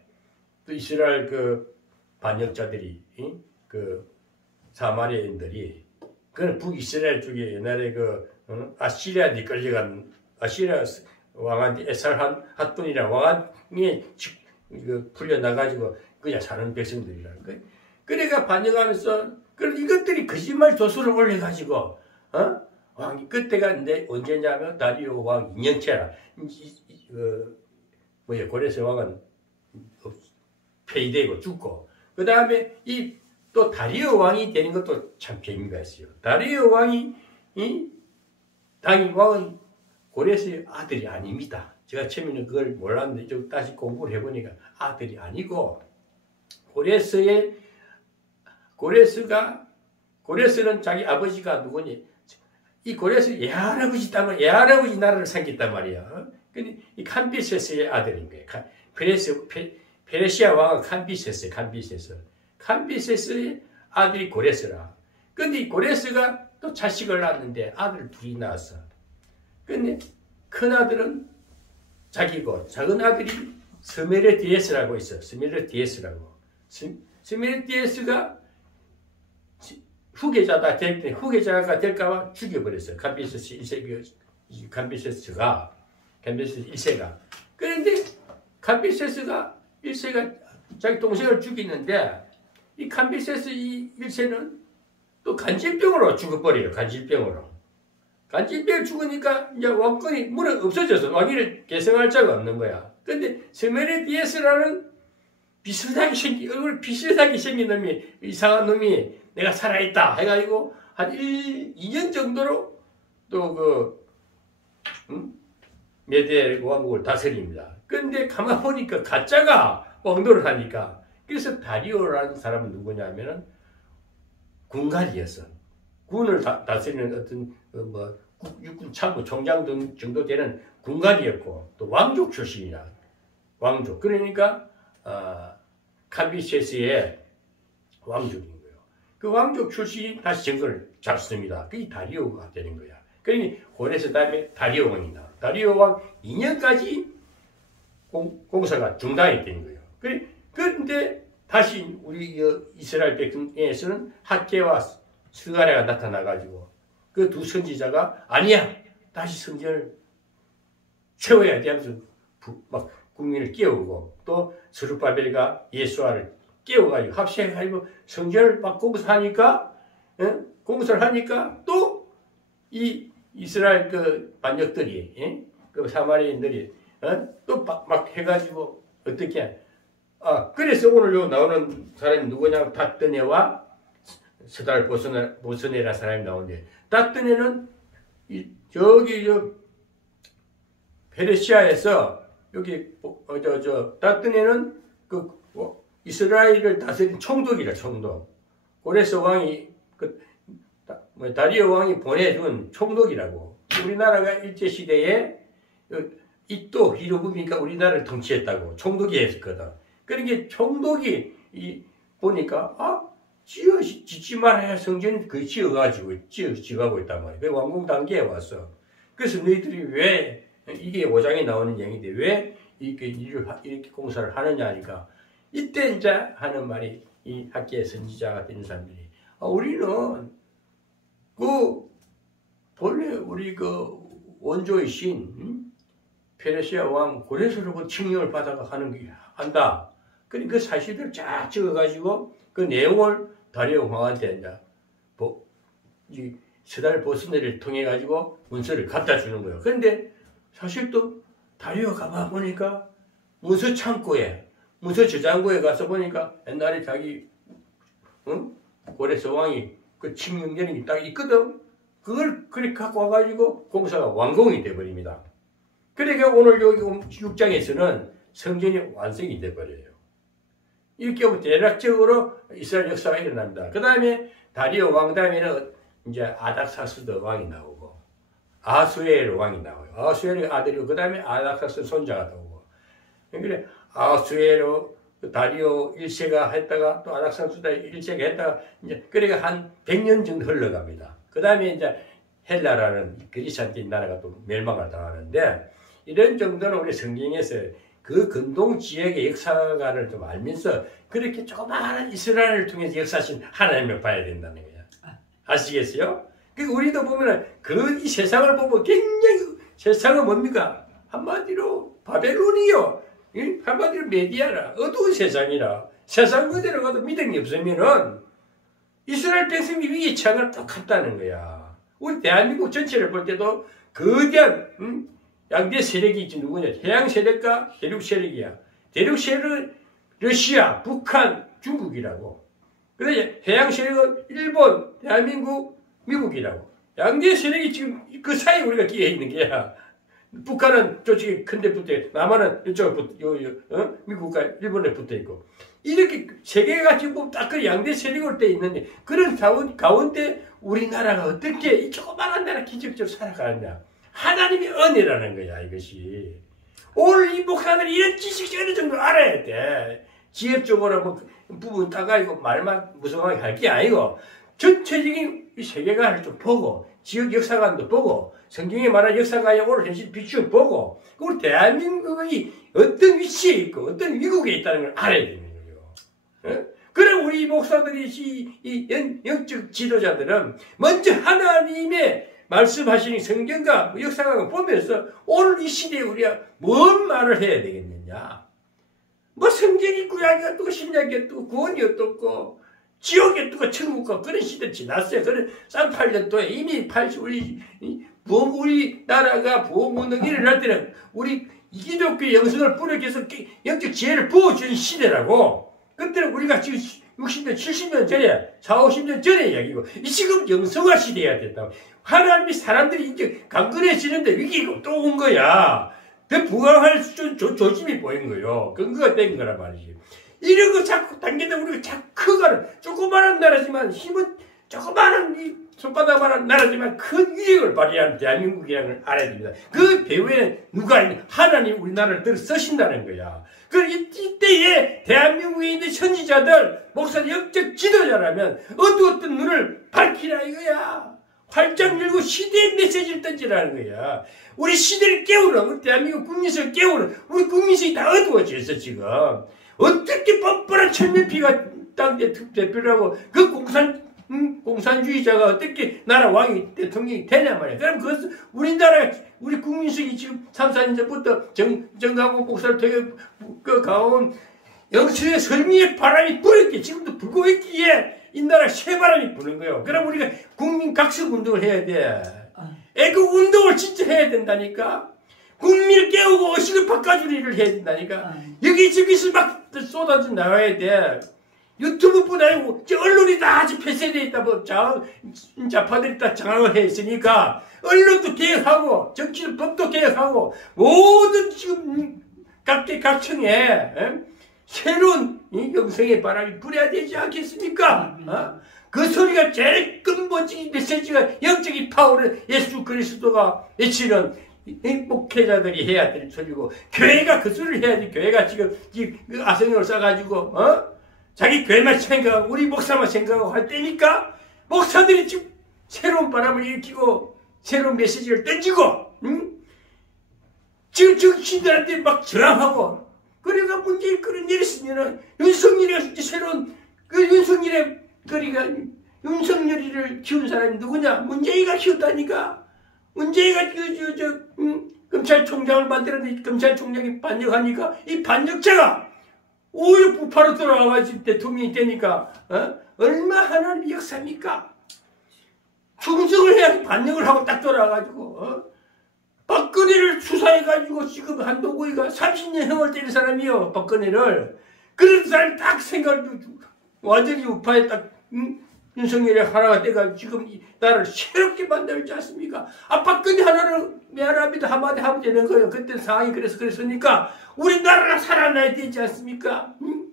또 이스라엘 그 반역자들이 그 사마리아인들이 그는 북이스라엘 쪽에 옛날에 아시리아에 끌려간 아시리아 왕한테 에살한 핫분이라 왕이 풀려나가지고 그냥 사는 백성들이라는 거예요. 그래가 반역하면서 이것들이 거짓말 조수를 올려가지고 왕이 그때가 언제냐면 다리오 왕 2년째라 고레스 왕은 폐위되고 죽고 그 다음에 또 다리오 왕이 되는 것도 참 재미가 있어요. 다리오 왕이 당일 왕은 고레스의 아들이 아닙니다. 제가 처음에는 그걸 몰랐는데 좀 다시 공부를 해보니까 아들이 아니고 고레스는 자기 아버지가 누구니? 이 고레스 예할아버지 땅을 예할아버지 나라를 삼겼단 말이야. 근데 이 캄비세스의 아들인 거예요. 페르시아 왕은 캄비세스. 캄비세스의 아들이 고레스라. 근데 이 고레스가 또 자식을 낳았는데 아들 둘이 낳았어. 근데 큰 아들은 자기고 작은 아들이 스메르디에스라고 있어. 스메르디에스라고. 스메르디에스가 후계자가 될까봐 죽여버렸어요. 캄비세스 1세가. 그런데 캄비세스가 1세가 자기 동생을 죽이는데 이 캄비세스 1세는 또 간질병으로 죽어버려요. 간질병 죽으니까 이제 왕권이 물론 없어져서 왕위를 계승할 자가 없는 거야. 그런데 스메르디에스라는 얼굴 비슷하게 생긴 놈이 이상한 놈이 내가 살아있다 해가지고 한 2년 정도로 또 메데 왕국을 다스립니다. 그런데 가만 보니까 가짜가 왕도를 하니까 그래서 다리오라는 사람은 누구냐면은 군갈이었어. 군을 다스리는 어떤 육군 참모 총장 정도 되는 군갈이었고 또 왕족 출신이라 왕족. 그러니까 캄비세스의 왕족인 거예요. 그 왕족 출신이 다시 정권을 잡습니다. 그게 다리오가 되는 거야. 그러니 고레스 다음에 다리오 왕이 나와. 다리오 왕 2년까지 공사가 중단이 되는 거예요. 그런데 다시 우리 이스라엘 백성에서는 학계와 스가랴가 나타나가지고 그 두 선지자가 아니야 다시 성전을 세워야 돼 하면서 막 국민을 깨우고 또 스룹바벨과 예수아를 깨워가지고 합세해가지고 성전을 막 공사하니까 또 이 이스라엘 그 반역들이 그 사마리아인들이 또 막 해가지고 어떻게 그래서 오늘 요 나오는 사람이 누구냐면 닷드네와 스달 보스네라 사람이 나오는데 닷드네는 저기 페르시아에서 여기 닷드네는 이스라엘을 다스린 총독이라 총독. 고레스 왕이 다리오 왕이 보내준 총독이라고. 우리나라가 일제 시대에 이또 히로부미가 우리나라를 통치했다고 총독이 했었거든. 그러니까 총독이 보니까 짓지 말아야 성전이 거의 지어가고 있단 말이야. 그 왕궁 단계에 왔어. 그래서 너희들이 왜 이게 5장에 나오는 얘기인데 왜 이렇게 공사를 하느냐 하니까 이때 이제 하는 말이 이 학계의 선지자 같은 사람들이 우리는 본래 우리 원조이신 페르시아 왕 고레스로부터 칙령을 받아가 한다. 그러니까 그 사실들을 쫙 찍어가지고 그 내용을 다리오 왕한테 이제 이 스달 보스네를 통해 가지고 문서를 갖다 주는 거예요. 그런데 사실 또 다리오 가만 보니까 문서 창고에 문서 저장고에 가서 보니까 옛날에 자기 고레스 왕이 그 칙령되는 게 딱 있거든. 그걸 그렇게 갖고 와가지고 공사가 완공이 돼버립니다. 그러니까 오늘 여기 6장에서는 성전이 완성이 돼버려요. 이렇게 보면 대략적으로 이스라엘 역사가 일어납니다. 그 다음에 다리오 왕 다음에는 이제 아닥사스드 왕이 나오고 아수에르 왕이 나와요. 아수에르 아들이고 그 다음에 아닥사스 손자가 나오고. 그래 아수에르 다리오 1세가 했다가 또 아닥사스 1세가 했다가 이제 그러니까 한 100년 정도 흘러갑니다. 그 다음에 이제 헬라라는 그리스한테 나라가 또 멸망을 당하는데 이런 정도는 우리 성경에서 그 근동 지역의 역사관을 좀 알면서 그렇게 조그마한 이스라엘을 통해서 역사하신 하나님을 봐야 된다는 거야. 아시겠어요? 우리도 보면은 이 세상을 보고 굉장히 세상은 뭡니까? 한마디로 바벨론이요. 한마디로 메디아라. 어두운 세상이라. 세상 그대로 가도 믿음이 없으면은 이스라엘 백성이 위기에 처한 걸 똑같다는 거야. 우리 대한민국 전체를 볼 때도 거대한 양대 세력이 있지 누구냐? 해양 세력과 대륙 세력이야. 대륙 세력은 러시아, 북한, 중국이라고. 그다음에 해양 세력은 일본, 대한민국, 미국이라고. 양대 세력이 지금 그 사이에 우리가 끼어 있는 게야. 북한은 저쪽에 큰데 붙어 있고, 남한은 이쪽에 미국과 일본에 붙어 있고. 이렇게 세계가 지금 딱 그 양대 세력으로 돼 있는데, 그런 가운데 우리나라가 어떻게 이 조그마한 나라 기적적으로 살아가느냐. 하나님의 은혜라는 거야, 이것이. 오늘 이 목사들이 이런 지식이 어느 정도 알아야 돼. 지역적으로 뭐 부분 따가지고 말만 무성하게 할 게 아니고, 전체적인 이 세계관을 좀 보고, 지역 역사관도 보고, 성경에 말한 역사관이 오늘 현실 비추어 보고, 우리 대한민국이 어떤 위치에 있고, 어떤 미국에 있다는 걸 알아야 되는 거예요. 그럼 우리 목사들이 이 영적 지도자들은 먼저 하나님의 말씀하시는 성경과 역사관을 보면서 오늘 이 시대에 우리가 뭔 말을 해야 되겠느냐. 뭐 성경이 구약이 어떻고 신약이 어떻고 구원이 어떻고 지옥이 어떻고 천국과 그런 시대 지났어요. 그런 38년도에 이미 우리 나라가 부흥운동이 일어날 때는 우리 기독교의 영성을 뿌려서 영적 지혜를 부어준 시대라고. 그때는 우리가 지금 60년, 70년 전에, 40, 50년 전에 이야기고, 지금 영성화 시대야 됐다고. 하나님이 사람들이 이제 강건해지는데 위기가 또 온 거야. 더 부강할 조짐이 보인 거요. 근거가 된 거란 말이지. 이런 거 자꾸 당기다 우리가 자꾸 가는, 조그마한 나라지만, 힘은 조그마한 손바닥만한 나라지만 큰 위력을 발휘하는 대한민국이라는 걸 알아야 됩니다. 그 배후에는 누가 있는, 하나님 우리나라를 들어 쓰신다는 거야. 이때에 대한민국에 있는 선지자들, 목사들, 영적 지도자라면 어두웠던 눈을 밝히라 이거야. 활짝 열고 시대의 메시지를 던지라는 거야. 우리 시대를 깨우라. 우리 대한민국 국민성을 깨우라. 우리 국민성이 다 어두워져 있어 지금. 어떻게 뻔뻔한 천면피가 땅 대표라고 그 공산주의자가 어떻게 나라 왕이 대통령이 되냐 말이야. 그럼 그것은 우리나라 우리 국민성이 지금 3, 4년 전부터 정강호 목사를 되게 가온 영수의 설미의 바람이 불었기에 지금도 불고 있기에 이 나라 새바람이 부는 거예요. 그럼 우리가 국민 각성 운동을 해야 돼. 애국 운동을 진짜 해야 된다니까. 국민을 깨우고 의식을 바꿔주는 일을 해야 된다니까. 여기저기서 막 쏟아져 나와야 돼. 유튜브뿐 아니고 언론이 다 아주 폐쇄되어 있다. 뭐 좌파들이 다 장악을 해 있으니까 언론도 개혁하고 정치도 법도 개혁하고 모든 지금 각계각층에 새로운 영성의 바람이 불어야 되지 않겠습니까? 그 소리가 제일 근본적인 메시지가 영적인 파워를 예수 그리스도가 외치는 목회자들이 해야 될 소리고 교회가 그 소리를 해야지. 교회가 지금 그 아성을 써가지고 자기 교회만 생각하고 우리 목사만 생각하고 할 때니까 목사들이 지금 새로운 바람을 일으키고 새로운 메시지를 던지고 지금 정치인들한테 막 저항하고 그래가 문제일 그런 일이 있으면은 윤석열이가 새로운 그 윤석열이를 키운 사람이 누구냐? 문재인이가 키웠다니까. 문재인이가 검찰총장을 만들었는데 검찰총장이 반역하니까 이 반역자가 오히려 부파로 돌아와가지고 대통령이 되니까 얼마 하나님의 역사입니까? 충성을 해야 반역을 하고 딱 돌아와가지고 박근혜를 수사해가지고 지금 한동구이가 30년 형을 때린 사람이요. 박근혜를. 그런 사람이 딱 생각을 완전히 우파에 딱 윤석열이 하나가 돼가 지금 이 나라를 새롭게 만들지 않습니까? 박근혜 하나를 미안합니다 한마디 하면 되는 거예요. 그때 상황이 그랬으니까 우리나라가 살아나야 되지 않습니까? 응?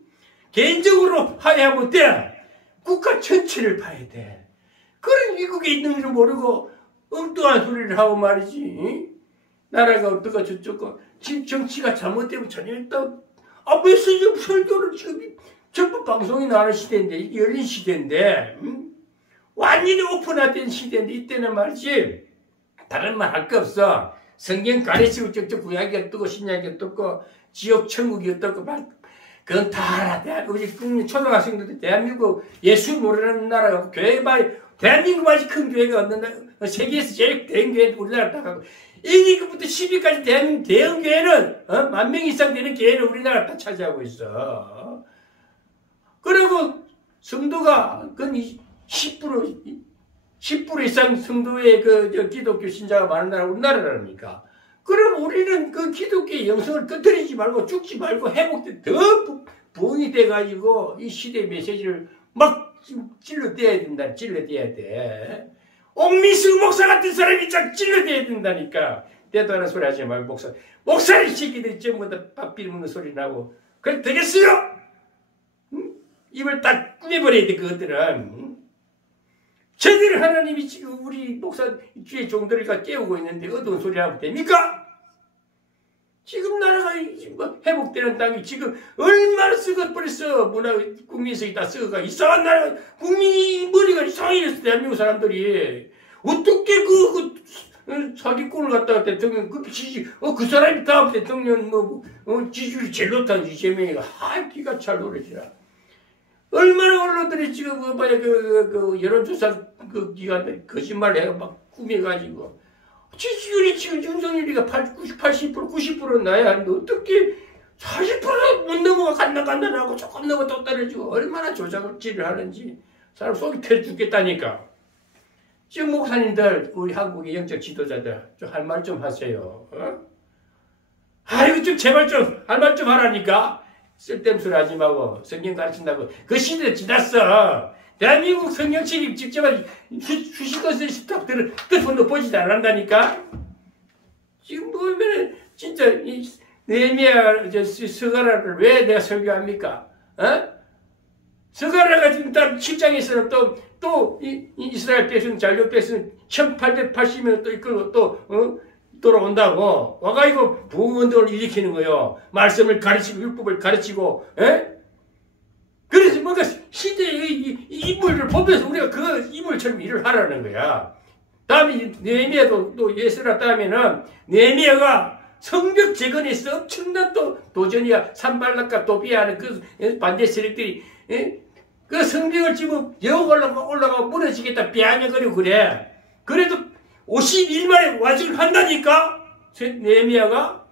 개인적으로 하야하면 돼. 국가 전체를 봐야 돼. 그런 미국에 있는 줄 모르고 엉뚱한 소리를 하고 말이지. 응? 나라가 어떡하 저쩌고 지금 정치가 잘못되면 전혀 일단 왜 설교를 지금 전부 방송이 나오는 시대인데 이게 열린 시대인데 완전히 오픈화된 시대인데 이때는 말이지 다른 말 할 거 없어. 성경 가르치고 저쪽 구약이 어떻고 신약이 어떻고 지옥 천국이 어떻고 말 그건 다 알아. 우리 국민 초등학생들도 대한민국 예수 모르는 나라가 교회 말 대한민국만이 큰 교회가 없는 세계에서 제일 된 교회는 우리나라 딱 하고 1위부터 10위까지 대한민국 대형 교회는 10,000명 이상 되는 교회는 우리나라 다 차지하고 있어. 그리고 성도가 그 10% 이상 성도의 기독교 신자가 많은 나라가 우리나라라니까. 그럼 우리는 그 기독교의 영성을 꺼뜨리지 말고 죽지 말고 회복돼 더 부흥이 돼가지고 이 시대의 메시지를 막 찔러대야 된다. 찔러대야 돼. 옥민수 목사 같은 사람이 쫙 찔러대야 된다니까. 대단한 소리 하지 말고 목사를 시키들이 전부 다 밥 빌먹는 소리 나고 그래 되겠어요? 응? 입을 딱 꾸며버려야 돼 그것들은. 제대로 하나님이 지금 우리 목사 주의 종들이가 깨우고 있는데 어두운 소리 하면 됩니까? 지금 나라가 회복되는 땅이 지금 얼마나 썩어버렸어. 문화 국민성이 다 썩어가 이상한 나라 국민이 머리가 이상해졌어. 대한민국 사람들이 어떻게 사기꾼을 갖다가 대통령 그 사람이 다음 대통령 지지율이 제일 높다는 이재명이가 기가 찰 노래지라. 얼마나 언론들이 지금 여론조사 기관들 거짓말을 해가 막 꾸며가지고 지지율이 지금 윤석열이가 80% 90% 나야 하는데 어떻게 40% 못 넘어가 간다 하고 조금 넘어 또 떨어지고 얼마나 조작질을 하는지 사람 속이 터 죽겠다니까. 지금 목사님들 우리 한국의 영적 지도자들 좀 할 말 좀 하세요. 아이고 좀 제발 좀 할 말 좀 하라니까. 쓸데없는 소리 하지 말고 성경 가르친다고 그 시대 지났어. 대한민국 성경책이 직접 수식어서 뜻도 보지도 않는다니까. 지금 보면 진짜 이 느헤미야 스가랴를 왜 내가 설교합니까? 스가랴가 지금 딱 7장에서는 또 이스라엘 백성 잔류 백성 1880년 또 이끌고 또 돌아온다고 와가지고 부흥운동을 일으키는 거요. 말씀을 가르치고 율법을 가르치고 그래서 뭔가 시대의 이 인물을 보면서 우리가 그 인물처럼 일을 하라는 거야. 다음에 느헤미야도 또 예스라 다음에는 느헤미야가 성벽 재건에서 엄청난 또 도전이야. 산발락과 도비아는 그 반대 세력들이 그 성벽을 지금 영 올라가 무너지겠다 비아냥거리고 그래. 그래도 50일 만에 완성을 한다니까 느헤미야가.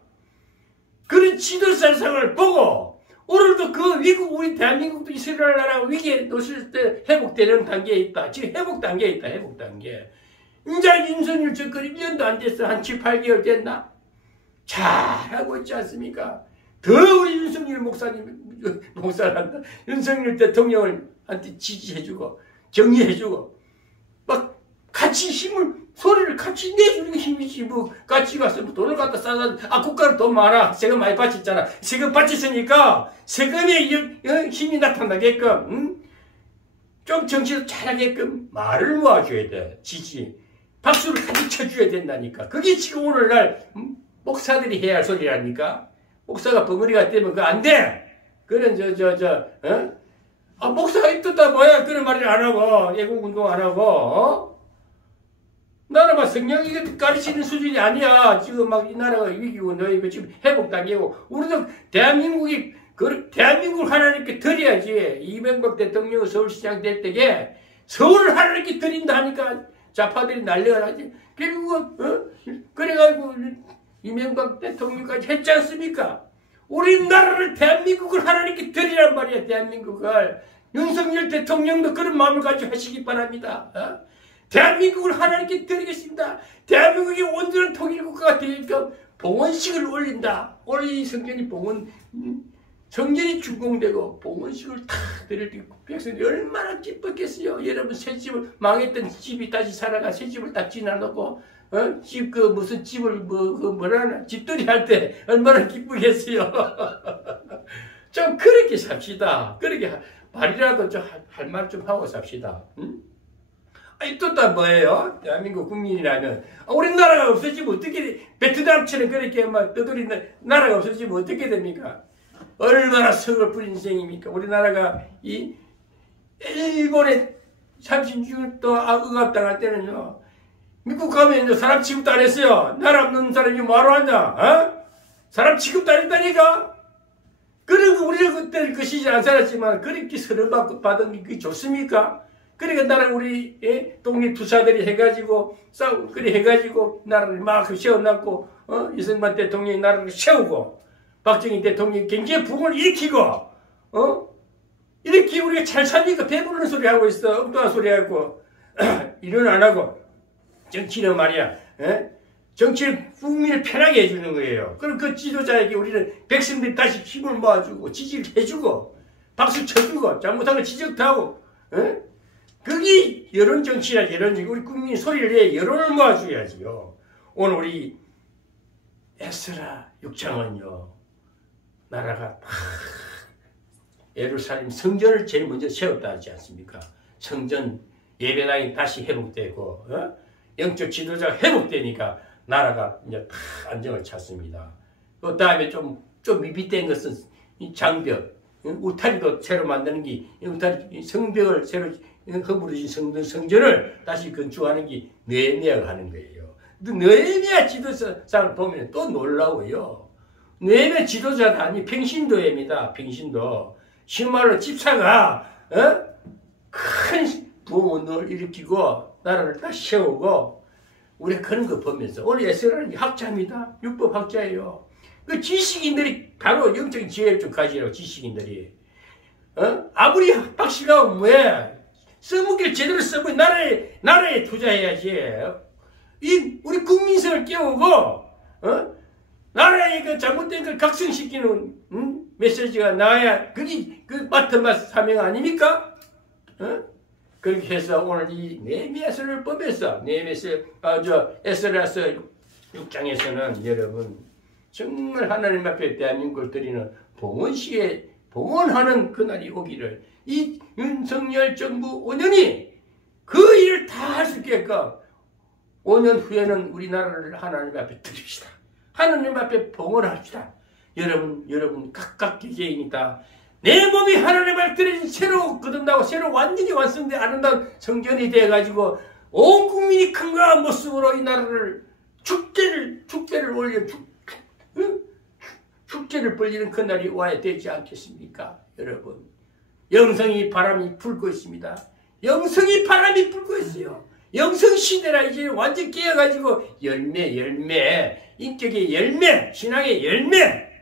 그런 지도사상을 보고 오늘도 그 미국 우리 대한민국도 이스라엘 나라가 위기에 놓였을 때 회복되는 단계에 있다. 지금 회복 단계에 있다. 회복 단계. 이제 윤석열 정권이 1년도 안 됐어. 한 7, 8개월 됐나? 잘하고 있지 않습니까? 더 우리 윤석열 목사란다. 윤석열 대통령을 한테 지지해주고 정리해주고 막 같이 소리를 같이 내주는 힘이지. 같이 가서 돈을 갖다 싸다. 국가는 돈 많아. 세금 많이 바쳤잖아. 세금 바쳤으니까 세금의 힘이 나타나게끔 좀 정치도 잘하게끔 말을 모아줘야 돼. 지지. 박수를 같이 쳐줘야 된다니까. 그게 지금 오늘날 목사들이 해야 할 소리라니까. 목사가 벙어리가 되면 그거 안 돼. 그런 목사가 입었다 뭐야. 그런 말을 안 하고 애국운동 안 하고 나라 막 성경이 가르치는 수준이 아니야. 지금 막 이 나라가 위기고 너 이거 지금 회복 단계고 우리도 대한민국을 하나님께 드려야지. 이명박 대통령 서울시장 될 때에 서울을 하나님께 드린다 하니까 좌파들이 난리가 나지. 결국은 그래가지고 이명박 대통령까지 했지 않습니까? 우리나라를 대한민국을 하나님께 드리란 말이야. 대한민국을. 윤석열 대통령도 그런 마음을 가지고 하시기 바랍니다. 대한민국을 하나님께 드리겠습니다. 대한민국이 온전한 통일국가가 되니까 봉헌식을 올린다. 올리 성전이 봉헌 성전이 준공되고 봉헌식을 탁 드릴 때 백성들이 얼마나 기뻤겠어요. 여러분 새 집을 망했던 집이 다시 살아가 새 집을 딱 지나놓고 집 그 무슨 집을 뭐라나 집들이 할 때 얼마나 기쁘겠어요. 좀 그렇게 삽시다. 그렇게 말이라도 좀 할 말 좀 하고 삽시다. 응? 아니 또 뭐예요? 대한민국 국민이라면 우리나라가 없어지면 어떻게 베트남처럼 그렇게 막 떠돌이는 나라가 없어지면 어떻게 됩니까? 얼마나 서글픈 인생입니까? 우리나라가 이 일본에 36도 억압당할 때는요. 미국 가면 이제 사람 취급도 안 했어요. 나라 없는 사람이 뭐하러 하냐? 사람 취급도 안 했다니까? 그리고 우리는 그때 그 시절 안 살았지만 그렇게 서로 받은 게 그게 좋습니까? 그러니까 나라 우리 독립투사들이 해가지고 그래 해가지고 나라를 막 세워놨고 이승만 대통령이 나라를 세우고 박정희 대통령이 경제 부흥을 일으키고 이렇게 우리가 잘 사니까 배부르는 소리 하고 있어. 엉뚱한 소리 하고 이런 안 하고 정치는 말이야 정치를 국민을 편하게 해주는 거예요. 그럼 그 지도자에게 우리는 백성들이 다시 힘을 모아주고 지지를 해주고 박수 쳐주고 잘못한 걸 지적도 하고 그게 여론정치라 여론정치. 우리 국민이 소리를 내 여론을 모아줘야지요. 오늘 우리 에스라 6장은요. 나라가 예루살렘 성전을 제일 먼저 세웠다 하지 않습니까? 성전 예배당이 다시 회복되고 영적 지도자가 회복되니까 나라가 이제 다 안정을 찾습니다. 그 다음에 좀 미비된 것은 이 장벽, 울타리도 새로 만드는 게 울타리 성벽을 새로 허물어진 성전을 다시 건축하는 게 느헤미야가 하는 거예요. 느헤미야 지도자를 보면 또 놀라워요. 느헤미야 지도자가 아니 평신도입니다. 평신도. 신말로 집사가 큰 부흥을 일으키고 나라를 다시 세우고 우리가 그런 거 보면서 오늘 에스라는 학자입니다. 율법 학자예요. 그 지식인들이 바로 영적인 지혜를 좀 가지라고 지식인들이 아무리 박씨가 뭐야 써먹기를 제대로 써먹기 나라에 투자해야지. 우리 국민성을 깨우고 나라의 그 잘못된 걸 각성시키는 메시지가 나와야 그게 그 맡은 사명 아닙니까? 그렇게 해서 오늘 이 느헤미야서를 보면서 에스라서 6장에서는 여러분 정말 하나님 앞에 대한민국을 드리는 봉헌식에 봉헌하는 그날이 오기를 이 윤석열 정부 5년이 그 일을 다 할 수 있게끔 5년 후에는 우리나라를 하나님 앞에 드립시다. 하나님 앞에 봉헌합시다. 여러분 각각 개개인이다. 내 몸이 하나님 앞에 드려진 새로 거듭나고 새로 완전히 완성되지 않는다는 성전이 돼가지고 온 국민이 큰강한 모습으로 이 나라를 축제를 올려 축제를 벌리는 그날이 와야 되지 않겠습니까? 여러분 영성이 바람이 불고 있습니다. 영성이 바람이 불고 있어요. 영성시대라 이제 완전 깨어가지고 열매 인격의 열매 신앙의 열매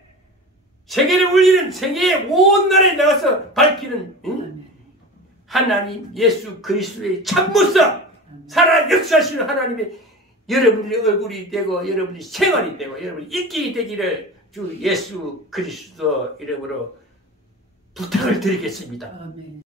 세계를 울리는 세계의 온 나라에 나가서 밝히는 하나님 예수 그리스도의 참모사 살아 역사하시는 하나님의 여러분들의 얼굴이 되고 여러분의 생활이 되고 여러분의 인격이 되기를 주 예수 그리스도 이름으로 부탁을 드리겠습니다. 아멘.